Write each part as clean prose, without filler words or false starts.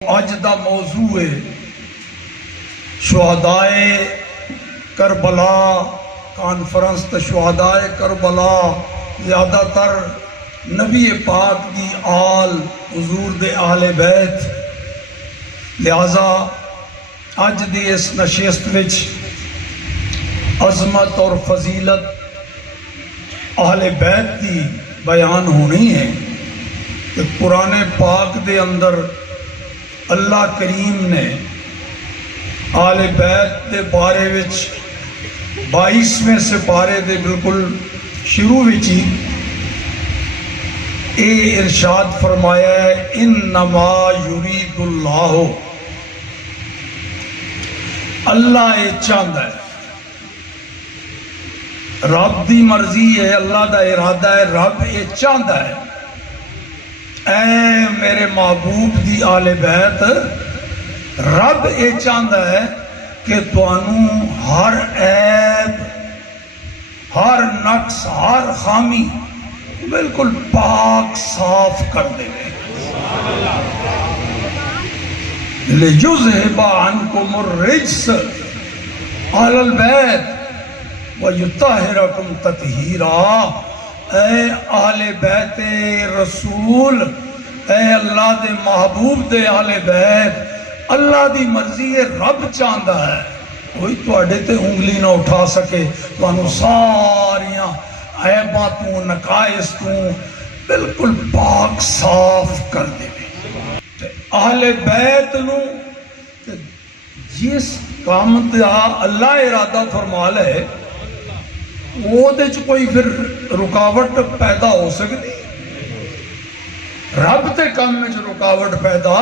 اج دا موضوع ہے شہدائے کربلا کانفرنس تے شہدائے کربلا زیادہ تر نبی پاک دی آل حضور دے اہل بیت، لہذا اج دی اس نشست وچ عظمت اور فضیلت اہل بیت دی بیان ہونی ہے کہ قرآن پاک دے اندر اللہ کریم نے آل بیت دے بارے وچ 22ویں سپارے دے بالکل شروع وچ ہی اے ارشاد فرمایا ہے انما یرید اللہ، اللہ یہ چاہتا ہے، رب دی مرضی ہے، اللہ دا ارادہ ہے، رب یہ چاہتا ہے اے میرے محبوب دی آل بیت، رب یہ چاہتا ہے کہ تانوں ہر عیب، ہر نقص، ہر خامی بالکل پاک صاف کر دے لِيُذْهِبَ عَنْكُمُ الرِّجْسَ أَهْلَ الْبَيْتِ وَيُطَهِّرَكُمْ تَطْهِيرًا۔ اے اہل بیت رسول، اے اللہ دے محبوب دے اہل بیت، اللہ دی مرضی ہے، رب چاہتا ہے کوئی تواڈے تے انگلی نہ اٹھا سکے، تانوں ساریاں عیباں تو نقائص تو بالکل پاک صاف کر دے۔ اہل بیت نو جس کام دا اللہ ارادہ فرما لے وہ دے چ کوئی پھر رکاوٹ پیدا ہو سکتی، رب تے کام میں جو رکاوٹ پیدا،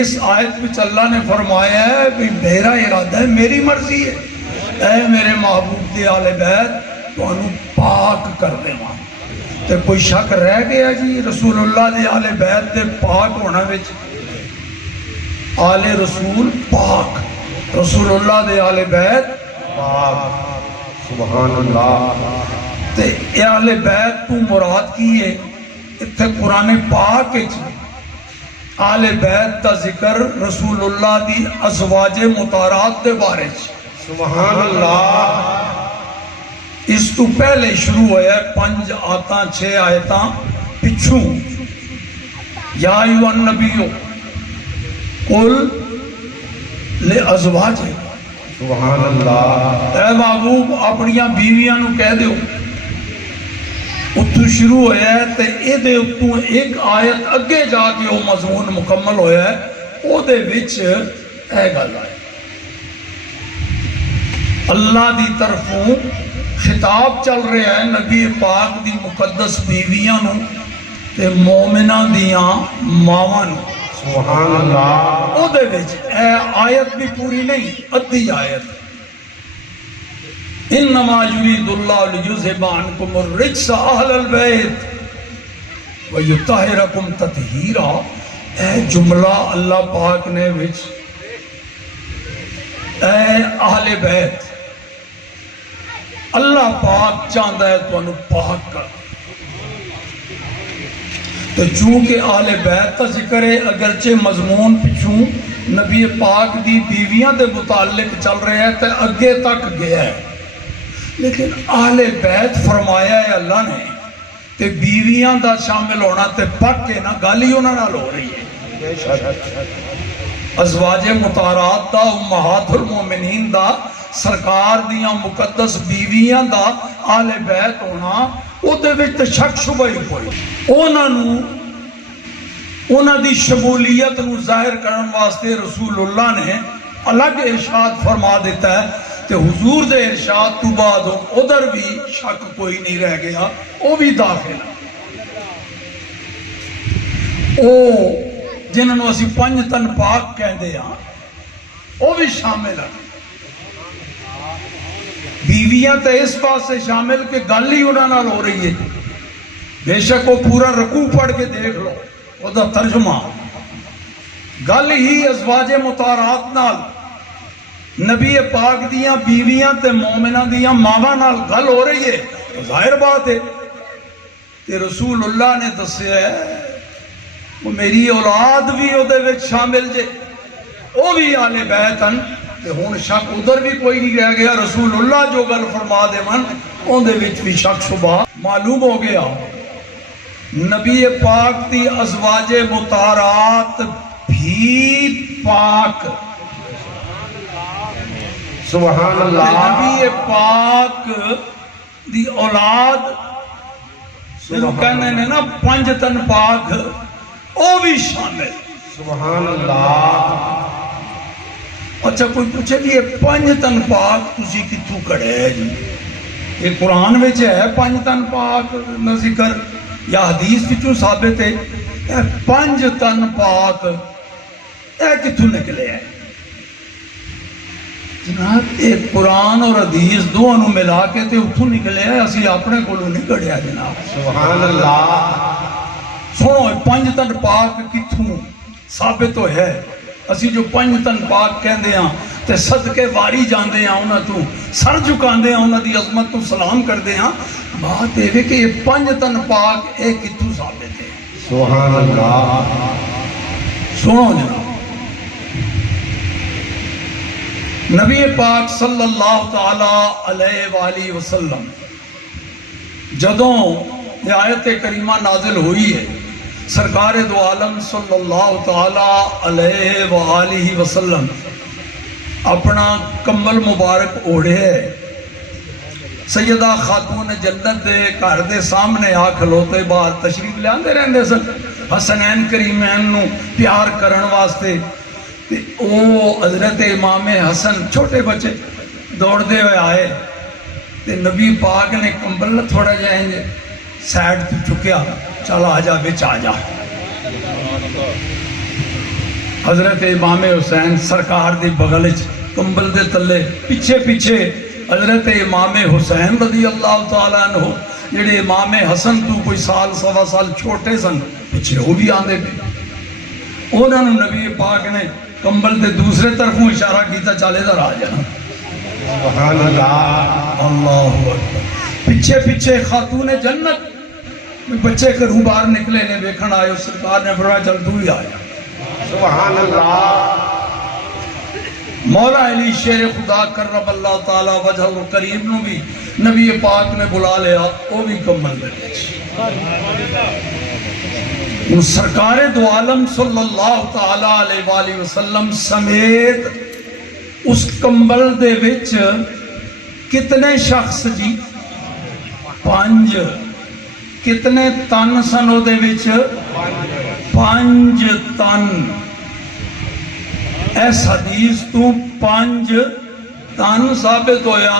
اس آیت میں اللہ نے فرمایا ہے کہ میرا ارادہ ہے، میری مرضی ہے، اے میرے محبوب دے آل بیت تو انہوں پاک کر دے ماں۔ تے کوئی شک رہ گیا جی رسول اللہ دے آل بیت دے پاک ہونا وچ؟ آل رسول پاک، رسول اللہ دے آل بیت پاک، سبحان اللہ۔ تے اہل بیت تو مراد کی ہے اتھے قرآن پاک آل بیت دا ذکر رسول اللہ دی ازواج مطہرات دے بارے، سبحان اللہ۔ اس تو پہلے شروع ہویا ہے 5 آیتاں 6 آیتاں پچھوں، یا ایھا النبی قل لازواج، سبحان اللہ، اے محبوب اپنیاں بیویاں نو کہہ دیو۔ اتو شروع ہویا ہے تے اے دے اتو ایک آیت اگے جا کے وہ مضمون مکمل ہویا ہے، او دے وچ اے گل ہے اللہ دی طرفوں خطاب چل رہا ہے نبی پاک دی مقدس بیویاں نو تے مومنہ دیاں ماواں نو، سبحان اللہ۔ او دے وچ اے آیت بھی پوری نہیں، ادھی آیت، انما یرید اللہ لیذھب عنکم الرجس اہل البیت ویطہرکم تطہیرا۔ اے جملہ اللہ پاک نے وچ اے اہل بیت، اللہ پاک چاہتا ہے تو انہوں پاک کر۔ تو چونکہ اہل بیت کا ذکر ہے، اگرچہ مضمون پچھوں نبی پاک دی بیویاں دے متعلق چل رہے ہیں تو اگے تک گیا ہے، لیکن اہل بیت فرمایا ہے اللہ نے تے بیویاں دا شامل ہونا تے پک کے نا گالی انہاں نال ہو رہی ہے۔ ازواج مطہرات دا، امہات المومنین دا، سرکار دیاں مقدس بیویاں دا اہل بیت ہونا، او دے وچ تے شک شبہ ہی کوئی۔ انہاں دی شمولیت نو ظاہر کرن واسطے رسول اللہ نے الگ ارشاد فرما دیتا ہے کہ حضور دے ارشاد تو بعد ادھر بھی شک کوئی نہیں رہ گیا، وہ بھی داخل ہے۔ او جنہوں نے اسی 5 تن پاک کہندے ہیں وہ بھی شامل ہے۔ بیویاں تے اس پاس سے شامل کہ گل ہی انہاں نال ہو رہی ہے، بے شک وہ پورا رکوع پڑھ کے دیکھ لو، وہ دا ترجمہ گل ہی ازواج مطہرات نال، نبی پاک دیاں بیویاں تے مومنہ دیاں ماواں نال گل ہو رہی ہے، ظاہر بات ہے۔ تے رسول اللہ نے دسیا ہے میری اولاد بھی وہ شامل جے، وہ بھی آل بیت ہیں، ہوں شک ادھر بھی کوئی نہیں رہ گیا، رسول اللہ جو گل فرما دے من اندر بھی شک شبہ معلوم ہو گیا۔ نبی پاک دی ازواج مطہرات بھی پاک، سبحان اللہ، نبی پاک دی اولاد جنہوں کہنے نے نا پنج تن پاک وہ بھی شامل۔ سبحان اللہ۔ اچھا کوئی پوچھے کہ یہ پنج تن پاک تسی کتھوں کڑے ہے جی؟ یہ قرآن میں ہے پنج تن پاک نہ ذکر یا حدیث کتھوں ثابت ہے؟ اے پنج تن پاک اے کتھوں نکلے ہے؟ جناب ایک قرآن اور حدیث دونوں ملا کے تے اتھوں نکلے ہے، اسی اپنے کولوں نہیں کڑیا جناب۔ سبحان اللہ۔ سنو پنج تن پاک کتھوں ثابت تو ہے؟ اسی جو پنج تن پاک کہندے ہیں تے صدقے واری جاندے ہیں، انہاں تو سر جھکاندے ہیں، انہاں دی عظمت تو سلام کردے ہیں۔ بات یہ ہے کہ یہ پنج تن پاک ایک کتھوں ثابت ہے؟ سبحان اللہ۔ سنو جناب، نبی پاک صلی اللہ تعالی علیہ وآلہ وسلم جدوں یہ آیت کریمہ نازل ہوئی ہے، سرکار دو عالم صلی اللہ تعالی علیہ وآلہ وسلم اپنا کمبل مبارک اوڑھے ہے، سیدہ خاتون جنت دے گھر دے سامنے آ کھلوتے باہر تشریف لے آندے رہندے سن حسنین کریمین نو پیار کرن واسطے۔ او حضرت امام حسن چھوٹے بچے دوڑ دے ہوئے آئے تے نبی پاک نے کمبل تھوڑا جائیں گے سائڈ تو چکیا، چل آجا بچ آجا۔ حضرت امام حسین سرکار دی بغل کمبل دے تلے پیچھے پیچھے حضرت امام حسین رضی اللہ تعالیٰ عنہ جڑے امام حسن تو کوئی سال سوا سال چھوٹے سن پیچھے وہ بھی آندے پہ، انہوں نے نبی پاک نے کمبل دے دوسرے طرفوں اشارہ کیتا چالے در آ جانا۔ سبحان اللہ۔ اللہ اکبر۔ پیچھے پیچھے خاتون جنت بچے گھروں باہر نکلے نے دیکھن آئے، سرکار نے فرمایا چل تو ہی آیا۔ سبحان اللہ۔ مولا علی شیر خدا کرم اللہ تعالیٰ وجہ الکریم نو بھی نبی پاک نے بلا لیا، وہ بھی کمبل دے سرکار دو عالم صلی اللہ تعالی علیہ وآلہ وسلم سمیت اس کمبل دے وچ کتنے شخص جی؟ پانچ۔ کتنے تن سن او دے وچ؟ پانچ تن۔ اس حدیث تو پانچ تن ثابت ہویا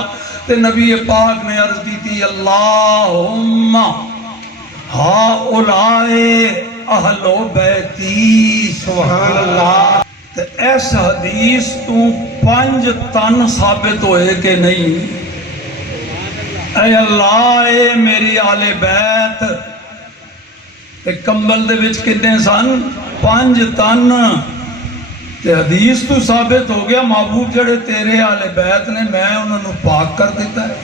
تے نبی پاک نے عرض کی تھی اللہم ہاؤلائے اہل بیتی۔ سبحان اللہ۔ تے اس حدیث تو پانچ تن ثابت ہوئے کہ نہیں؟ اے اللہ اے میری آل بیت۔ تے کمبل دے وچ کتنے سن؟ پانچ تن۔ تے حدیث تو ثابت ہو گیا محبوب جڑے تیرے آل بیت نے میں انہوں نے پاک کر دیتا ہے،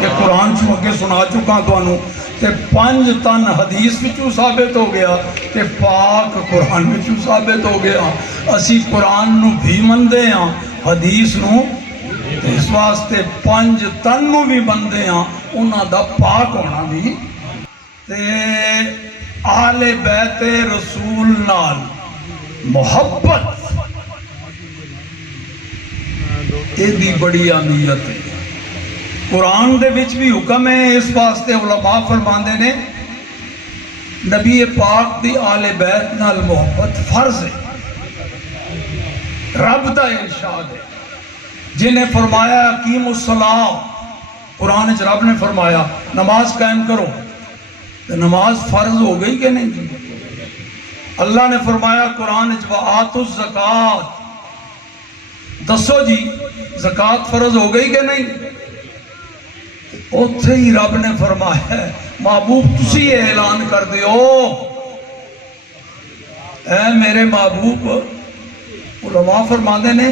کہ قرآن چوں اگے سنا چکا تو انہوں تے پانچ تن حدیث وچوں ثابت ہو گیا تے پاک قرآن وچوں ثابت ہو گیا۔ اسی قرآن نو بھی مندے ہیں، حدیث نو اس واسطے پانچ تن نو بھی مندے ہیں، انہاں دا پاک ہونا بھی۔ تے آل بیت رسول نال محبت ایدی بڑی اہمیت ہے۔ قرآن دے وچ بھی حکم ہے، اس واسطے علماء فرماندے نے نبی پاک دی آل بیت نال محبت فرض ہے، رب دا ارشاد ہے۔ جنہیں فرمایا اقیم الصلاۃ، قرآن وچ رب نے فرمایا نماز قائم کرو، تو نماز فرض ہو گئی کہ نہیں جی؟ اللہ نے فرمایا قرآن وچ وآتوا الزکوٰۃ، دسو جی زکوٰۃ فرض ہو گئی کہ نہیں؟ اوتھے ہی رب نے فرمایا ہے محبوب تسی اعلان کر دیو، اے میرے محبوب۔ علماء فرماندے نے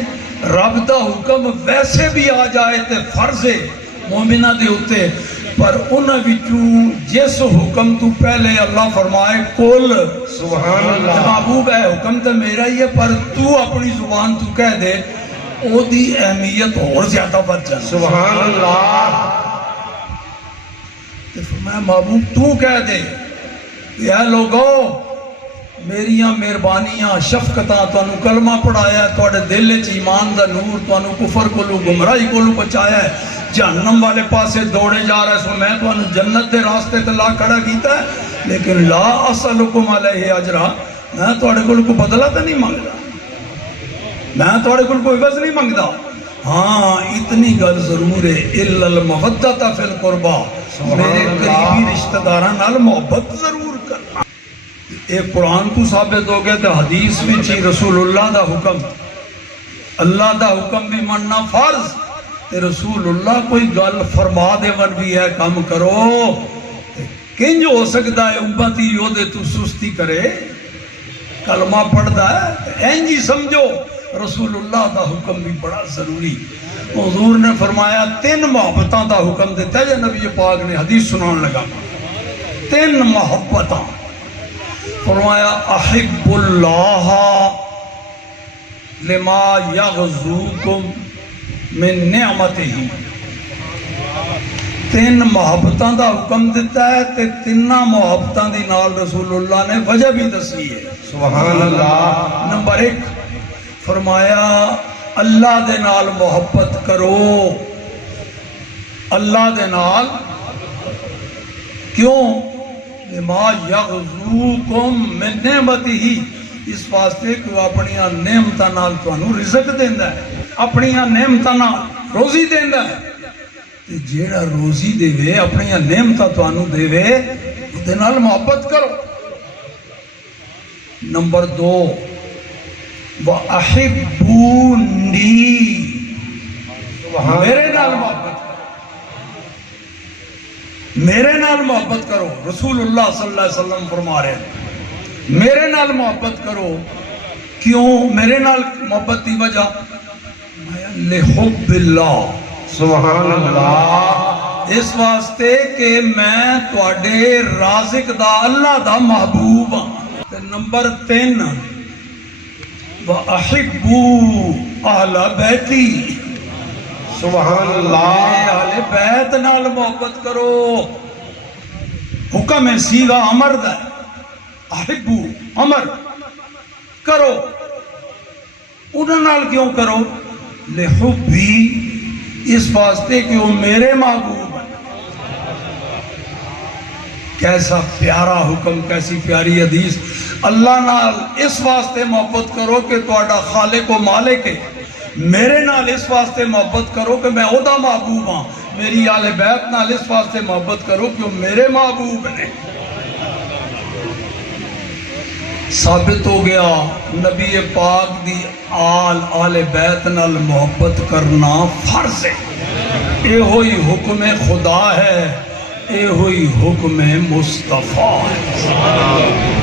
رب دا حکم ویسے بھی آ جائے تے فرض ہے مومنہ دے ہوتے، پر انہاں وچوں جس حکم تو پہلے اللہ فرمائے کل سبحان اللہ محبوب ہے حکم تو میرا ہی ہے پر تو اپنی زبان تو کہہ دے او دی اہمیت اور زیادہ بڑھ جائے سبحان اللہ میں محبوب تو کہہ دے یا لوگو میریاں مہربانیاں شفقتاں تانوں کلمہ پڑھایا ہے تواڈے دل وچ ایمان دا نور تانوں کفر کولوں گمراہی کولوں بچایا ہے جہنم والے پاسے دوڑے جا رہے سو میں تانوں جنت دے راستے تے لا کھڑا کیتا ہے لیکن لا اسلکم علیہ اجرا میں تواڈے کول کوئی بدلہ تے نہیں منگدا میں تواڈے کول کوئی عوض نہیں منگدا ہاں اتنی گل ضرور ہے الا المودۃ فی القربى میرے قریبی رشتہ داراں نال محبت ضرور کرنا ایک قرآن تو ثابت ہو گیا تو حدیث میں چی رسول اللہ دا حکم اللہ دا حکم بھی مننا فرض تے رسول اللہ کوئی گل فرما دے ون بھی ہے کام کرو کنج ہو سکتا ہے امتی یودے تو سستی کرے کلمہ پڑھتا ہے اینجی سمجھو رسول اللہ دا حکم بھی بڑا ضروری حضور نے فرمایا 3 محبتاں دا حکم دیتا ہے یا نبی پاک نے حدیث سنان لگا 3 محبتاں فرمایا احب اللہ لما یغزوکم من نعمتہ 3 محبتاں دا حکم دیتا ہے تے 3 محبتاں دی نال رسول اللہ نے وجہ بھی دسی ہے سبحان اللہ نمبر 1 فرمایا اللہ دے نال محبت کرو اللہ دے نال کیوں لما یغزوکم من نعمتہ اس واسطے کہ وہ اپنی نعمتاں نال تانوں رزق دیندا ہے اپنی نعمتاں نال روزی دیندا ہے تے جیڑا روزی دے وے اپنی نعمتاں تانوں دے وے اودے نال محبت کرو نمبر 2 وَأَحِبُّونِي میرے نال محبت میرے نال محبت کرو رسول اللہ صلی اللہ علیہ وسلم فرما رہے ہیں میرے نال محبت کرو کیوں میرے نال محبت دی وجہ لحب اللہ سبحان اللہ اس واسطے کہ میں تواڈے رازق دا اللہ دا محبوب ہاں تے نمبر 3 وَأَحِبُّوا أَهْلَ بَيْتِي سبحان اللہ اہل بیت نال محبت کرو حکم ہے سیغہ امر دا ہے احبو امر کرو انہاں نال کیوں کرو لحبی اس واسطے کہ وہ میرے محبوب ہیں کیسا پیارا حکم کیسی پیاری حدیث اللہ نال اس واسطے محبت کرو کہ تواڈا خالق و مالک ہے میرے نال اس واسطے محبت کرو کہ میں اودا محبوب ہاں میری آل بیت نال اس واسطے محبت کرو کہ وہ میرے محبوب نے ثابت ہو گیا نبی پاک دی آل بیت نال محبت کرنا فرض ہے اے ہوئی حکم خدا ہے اے ہوئی حکم مصطفیٰ ہے